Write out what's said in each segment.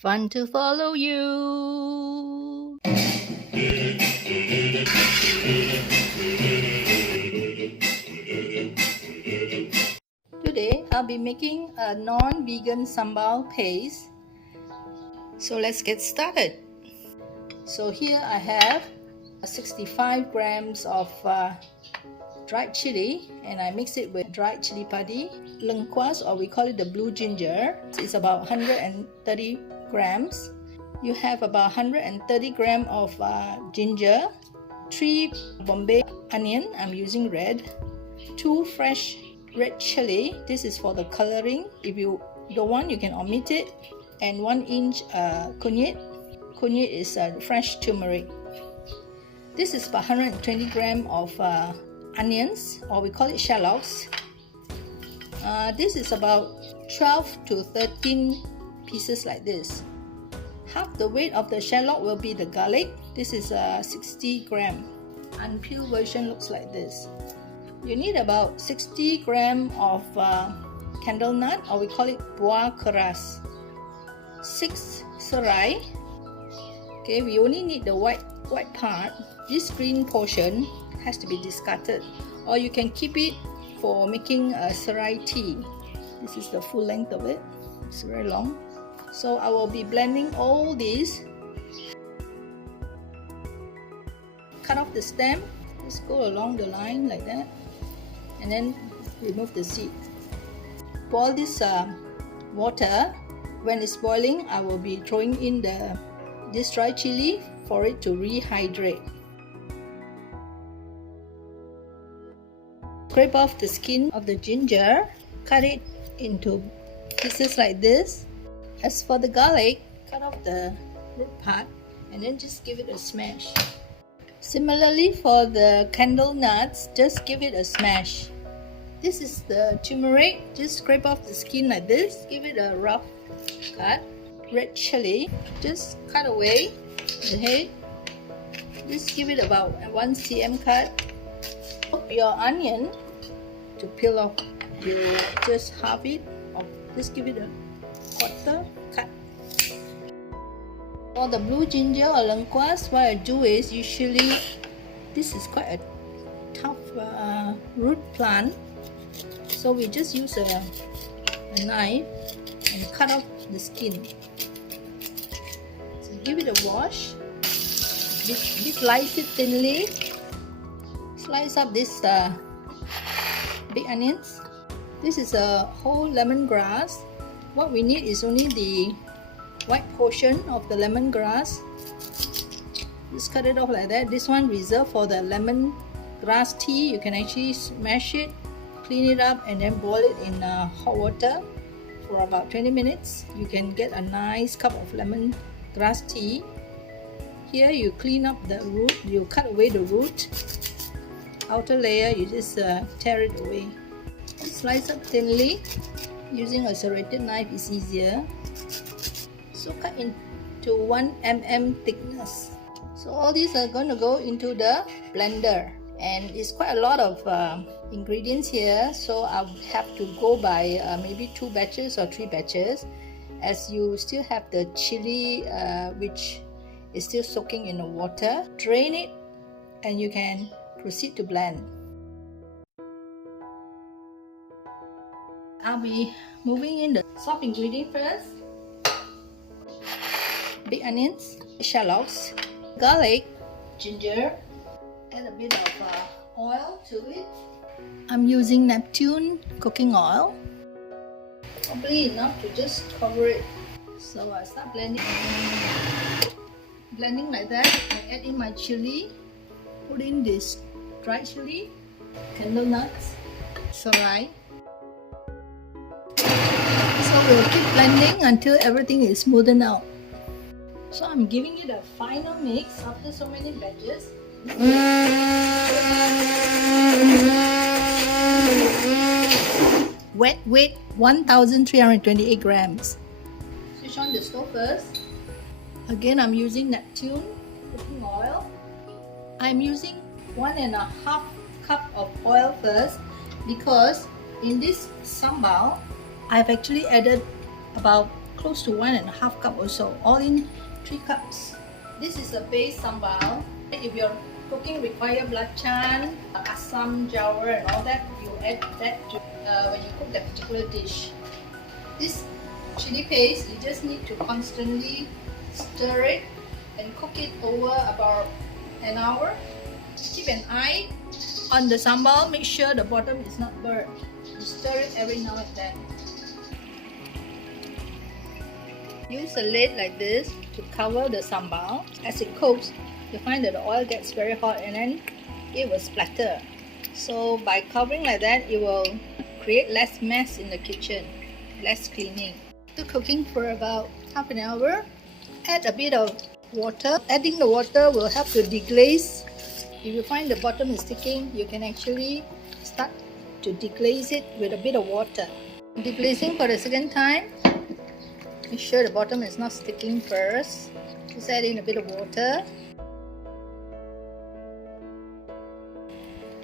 Fun to follow you. Today I'll be making a non-vegan sambal paste. So let's get started. So here I have 65 grams of dried chili, and I mix it with dried chili padi. Lengkuas, or we call it the blue ginger, is about 130 grams. You have about 130 grams of ginger, 3 bombay onion, I'm using red, 2 fresh red chilli, this is for the coloring. If you don't want, you can omit it, and 1 inch kunyit. Kunyit is fresh tumeric. This is about 120 grams of onions, or we call it shallots. This is about 12 to 13 pieces like this. Half the weight of the shallot will be the garlic. This is 60 grams. Unpeeled version looks like this. You need about 60 grams of candle nut, or we call it buah keras. 6 serai. Okay, we only need the white part. This green portion has to be discarded, or you can keep it for making a serai tea. This is the full length of it. It's very long. So I will be blending all these. Cut off the stem, just go along the line like that, and then remove the seed. Boil this water. When it's boiling, I will be throwing in this dried chili for it to rehydrate. Scrape off the skin of the ginger, cut it into pieces like this. As for the garlic, cut off the root part and then just give it a smash. Similarly for the candle nuts, just give it a smash. This is the turmeric, just scrape off the skin like this, give it a rough cut. Red chili, just cut away the head, just give it about 1 cm cut. Your onion, to peel off, you just halve it, or just give it a quarter cut. For the blue ginger or lengkuas, what I do is usually, this is quite a tough root plant, so we just use a knife and cut off the skin. So give it a wash, slice it thinly. Slice up this big onions. This is a whole lemongrass. What we need is only the white portion of the lemongrass. Just cut it off like that. This one reserved for the lemongrass tea. You can actually smash it, clean it up, and then boil it in hot water for about 20 minutes. You can get a nice cup of lemongrass tea. Here you clean up the root, you cut away the root. Outer layer, you just tear it away. Slice up thinly. Using a serrated knife is easier. So cut into 1 mm thickness. So all these are going to go into the blender, and it's quite a lot of ingredients here, so I'll have to go by maybe 2 batches or 3 batches, as you still have the chili which is still soaking in the water. Drain it and you can proceed to blend. I'll be moving in the soft ingredient first. Big onions, shallots, garlic, ginger. Add a bit of oil to it. I'm using Neptune cooking oil. Probably enough to just cover it. So I start blending. Blending like that. I add in my chili. Put in this dried chili, candle nuts, serai. So we'll keep blending until everything is smoothened out. So I'm giving it a final mix after so many batches. Wet weight 1,328 grams. Switch on the stove first. Again, I'm using Neptune cooking oil. I'm using 1.5 cup of oil first, because in this sambal I've actually added about close to 1.5 cup or so, all in 3 cups. This is a base sambal. If your cooking require belacan, asam, jawa and all that, you add that to, when you cook that particular dish. This chili paste, you just need to constantly stir it and cook it over about an hour. Keep an eye on the sambal, make sure the bottom is not burnt. You stir it every now and then. Use a lid like this to cover the sambal. As it cooks, you find that the oil gets very hot and then it will splatter. So by covering like that, it will create less mess in the kitchen, less cleaning. After cooking for about half an hour, add a bit of water. Adding the water will help to deglaze. If you find the bottom is sticking, you can actually start to deglaze it with a bit of water. Deglazing for the second time, make sure the bottom is not sticking first. Just add in a bit of water.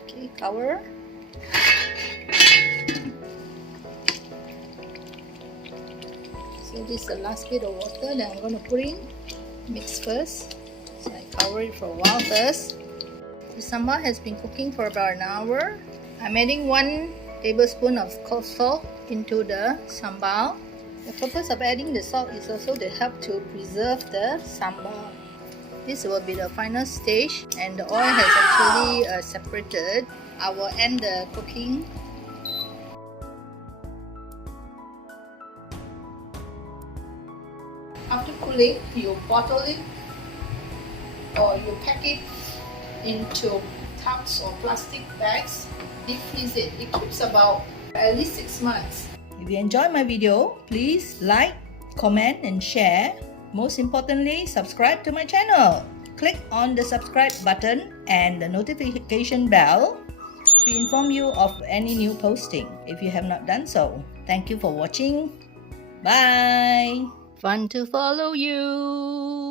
Okay, cover. So this is the last bit of water that I'm going to put in. Mix first. So I cover it for a while first. The sambal has been cooking for about an hour. I'm adding 1 tablespoon of cold salt into the sambal. The purpose of adding the salt is also to help to preserve the sambal. This will be the final stage, and the oil has actually separated. I will end the cooking. After cooling, you bottle it or you pack it into tubs or plastic bags. Deep freeze it. It keeps about at least 6 months. If you enjoyed my video, please like, comment and share. Most importantly, subscribe to my channel. Click on the subscribe button and the notification bell to inform you of any new posting if you have not done so. Thank you for watching. Bye. Fun to follow you.